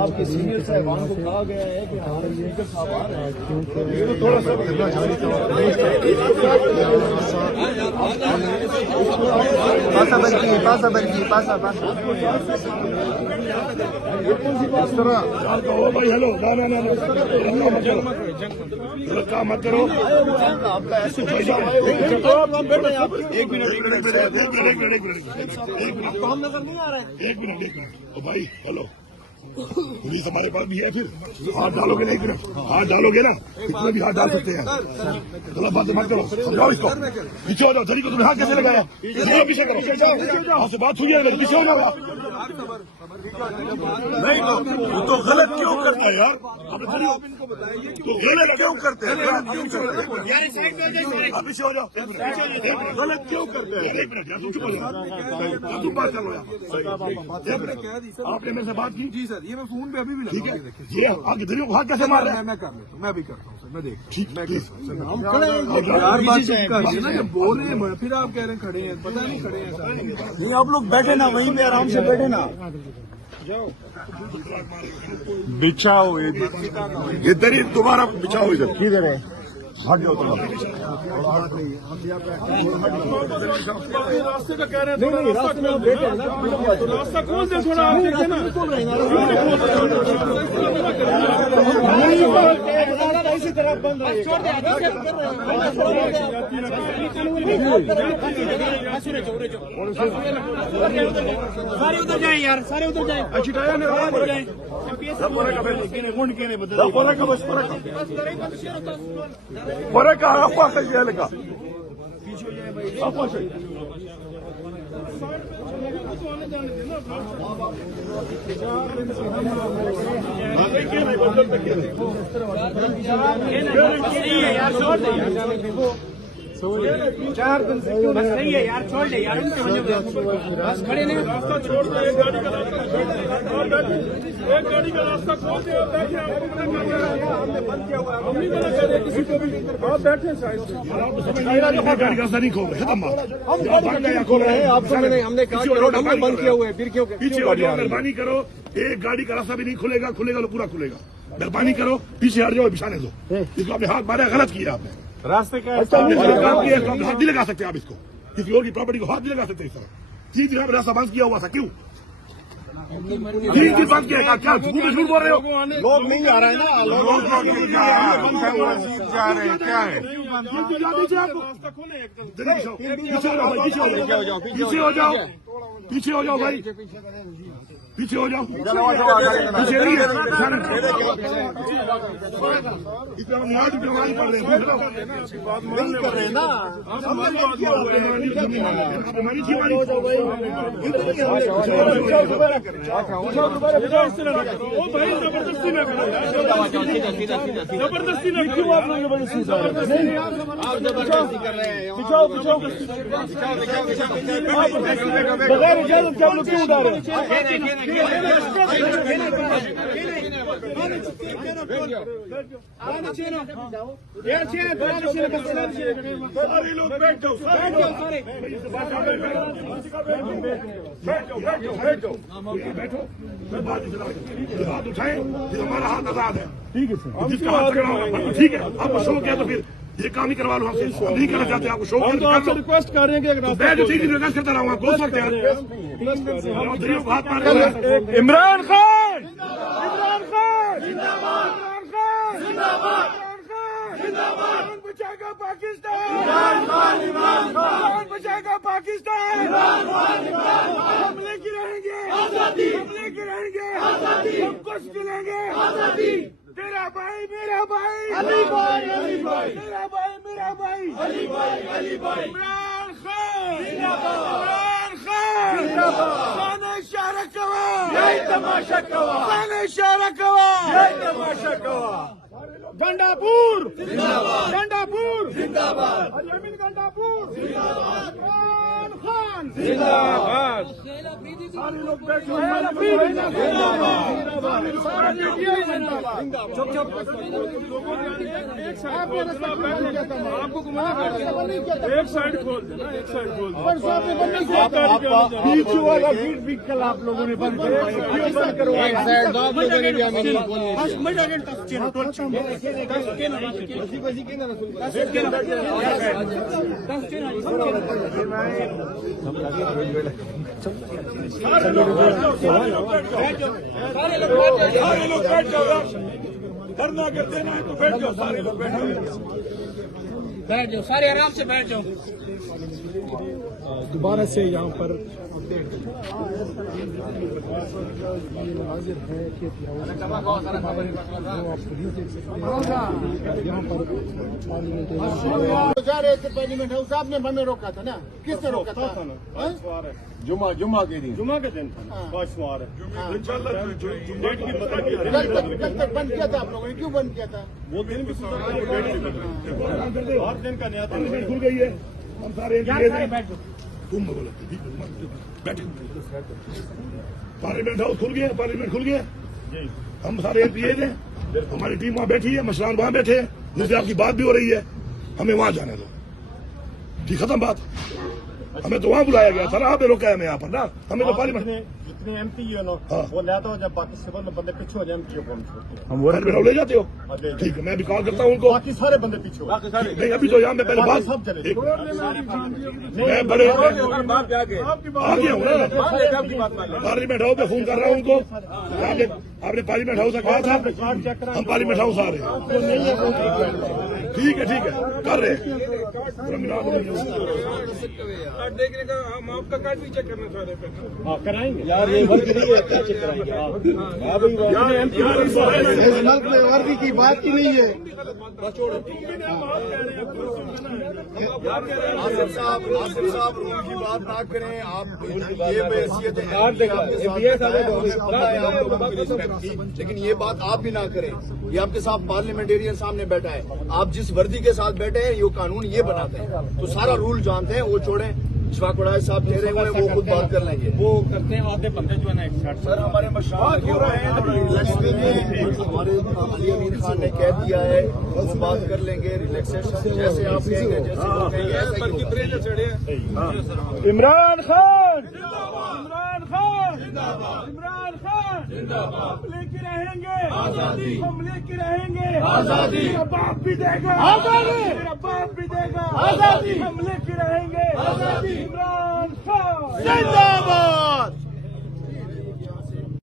आपके सीनियर साहबान को कहा गया है कि थोड़ा सा भाई हेलो ना मत करो एक मिनट हम नजर नहीं आ रहे। एक मिनट तो भाई हेलो पुलिस हमारे पास भी है, फिर हाथ डालोगे ना, एक मिनट हाथ डालोगे ना, इसमें भी हाथ डाल सकते हैं। गलत बात मत करो, समझाओ इसको, पीछे हो जाओ। जरी को तुमने हाथ कैसे लगाया? पीछे करो, आपसे बात हुई है, पीछे हो जाओ। नहीं तो गलत क्यों करते हैं यार? तो गलत क्यों करते हैं? पीछे हो जाओ, गलत क्यों करते हैं? एक मिनट यार, तुम चुप हो जाओ, तुम बात कर लो यार। आपने मेरे से बात की? जी सर, ये मैं फोन पे अभी भी ठीक है। ये आगे धरियो हाथ कैसे मार रहे हैं? मैं कर लेता हूँ, मैं भी करता हूँ सर, मैं देख ठीक है। हम खड़े हैं, बोल रहे हैं, फिर आप कह रहे हैं खड़े हैं, पता नहीं खड़े हैं। नहीं आप लोग बैठे ना, वहीं पे आराम से बैठे ना। बिछाओ इधर ही, तुम्हारा बिछाओ इधर। किधर है? हट जाओ तुम। रास्ते का कह रहे हैं, नहीं रास्ते में बैठे हैं ना, तो रास्ता खोल दे थोड़ा। इसी तरह बंद है, सारे उधर जाए यार, सारे उधर जाए। अच्छी टाया ने Bırak apa saja leka. Apa saja. चार दिन से क्यों बस सही है यार, छोड़ दे यार, उनके वजह बस खड़े नहीं। रास्ता छोड़ दो, एक गाड़ी का रास्ता छोड़ दे, एक गाड़ी का रास्ता खोल दे। हमने बंद किया हुआ है, हम नहीं मना कर रहे किसी को भी। आप बैठे साइड से, गाड़ी का रास्ता नहीं खोल रहे, खत्म। हम गाड़ी खोल रहे हैं, आप हमने कहा रोड हमने बंद किया हुआ है, फिर क्यों? पीछे मेहरबानी करो, एक गाड़ी का रास्ता भी नहीं खुलेगा, खुलेगा तो पूरा खुलेगा। मेहरबानी करो, पीछे हट जाओ, बिछाने दो। इसको आपने हाथ मारा, गलत किया आपने। रास्ते का काम किया, हाथ नहीं लगा सकते आप इसको, किसी और की प्रॉपर्टी को हाथ नहीं लगा सकते। इस तरह 3 दिन में रास्ता बंद किया हुआ था, क्यों 3 दिन बंद किया? क्या झूठ बोल रहे हो? लोग नहीं आ रहे हैं ना, लोग नहीं जा रहे हैं, क्या है? पीछे हो जाओ, पीछे हो जाओ भाई, पीछे हो जाओ, पीछे नहीं है, पड़ रहे हैं ना, जबरदस्ती में क्यों आप लोग जबरदस्ती कर रहे हैं? बगैर इजाजत के आप लोग क्यों उठा रहे हैं? सारे लोग बैठ जाओ, बैठ जाओ, बैठो, बात उठाए, फिर हमारा हाथ आजाद है। ठीक है सर, जिसका हाथ पकड़ा होगा ठीक है। आपको शौक है तो फिर ये काम ही करवा लो हमसे, हम नहीं करना चाहते। आपको शौक है तो आपसे रिक्वेस्ट कर रहे हैं कि रिक्वेस्ट करता रहा हूँ, आप बोल सकते हैं। इमरान खान, इमरान खान जिंदाबाद, इमरान खान जिंदाबाद, जिंदाबाद, बचाएगा पाकिस्तान, इमरान खान बचाएगा पाकिस्तान, हम लेके रहेंगे आजादी, हम लेके रहेंगे आजादी, हम कुछ मिलेंगे आजादी। तेरा भाई मेरा भाई, अली भाई, अली भाई, तेरा भाई मेरा भाई, अली भाई, अली भाई, इमरान खान जिंदाबाद, इमरान खान जिंदाबाद, खाने इशारा कवा, यही तमाशा कवा, खाने इशारा कवा, यही तमाशा कवा। गंडापुर जिंदाबाद, गंडापुर जिंदाबाद, अमीन गंडापुर जिंदाबाद, इमरान खान जिंदाबाद। सारे लोग बैठो। आपको घुमाना एक साइड खोल देना, एक साइड खोल देना। बीच वाला व्हीकल आप लोगों ने बंद करवाया, क्यों बंद करवाया? सारे लोग बैठ जाओ, सारे लोग बैठ जाओ। धरना करते ना तो बैठ जाओ, सारे लोग बैठ जाओ, सारे आराम से बैठ जाओ। दोबारा से यहाँ पर यहाँ पर जा रहे थे पार्लियामेंट हाउस, आपने हमें रोका था ना? किसने रोका था? जुमा के दिन था ना, सोमवार है। डेट की पता कब तक बंद किया था आप लोगों ने? क्यों बंद किया था? वो दिन भी हर दिन का नया दिन खुल गई है। हम सारे तुम बोलो बैठे, पार्लियामेंट हाउस खुल गया, पार्लियामेंट खुल गया। हम सारे एमपी हैं, हमारी टीम वहाँ बैठी है, मसलान वहाँ बैठे हैं, जिससे आपकी बात भी हो रही है। हमें वहाँ जाने दो, ठीक खत्म बात। हमें तो वहाँ बुलाया गया था ना, आपने रोका है हमें यहाँ पर ना। हमें तो पार्लियामेंट जितने एमपी है ना, वो लेता हो जब बाकी सिविल में बंदे पीछे हो जाए एमपी को हम वो ले जाते हो। ठीक है, मैं भी कॉल करता हूँ उनको। बाकी सारे बंदे पीछे हो। नहीं अभी तो यहाँ मैं पहले बात सब चले मैं बड़े आ गया हूँ ना। पार्लियामेंट हाउस में फोन कर रहा हूँ उनको। आपने पार्लियामेंट हाउस से कहा था, हम पार्लियामेंट हाउस आ रहे हैं। ठीक है कर रहे हैं। देखने का हम आपका कार्ड भी चेक करना चाह रहे हैं। कराएंगे यार, ये वर्दी नहीं है, क्या चेक कराएंगे आप? वर्दी की बात ही नहीं है। आसिफ साहब रूल की बात ना करें आप। ये हैसियत है, लेकिन ये बात आप भी ना करें। ये आपके साथ पार्लियामेंटेरियन सामने बैठा है, आप जिस वर्दी के साथ बैठे हैं, ये कानून ये बनाते हैं, तो सारा रूल जानते हैं। वो छोड़ें, इशफाक वड़ाई साहब ठहरे हुए, वो खुद बात कर लेंगे। वो करते हैं आधे बंदे जो है ना, सर हमारे मशाल हो रहे हैं, हमारे अली अमीन खान ने कह दिया है, वो बात कर लेंगे। रिलैक्सेशन जैसे आप कहेंगे, जैसे वो कहेंगे, ऐसा ही होगा। इमरान खान, इमरान खान, इमरान खान हम लेके रहेंगे आजादी, हम लेके रहेंगे आजादी। मेरा बाप भी देगा आजादी, मेरा बाप भी देगा आजादी। हम लेके रहेंगे आजादी। इमरान खान जिंदाबाद।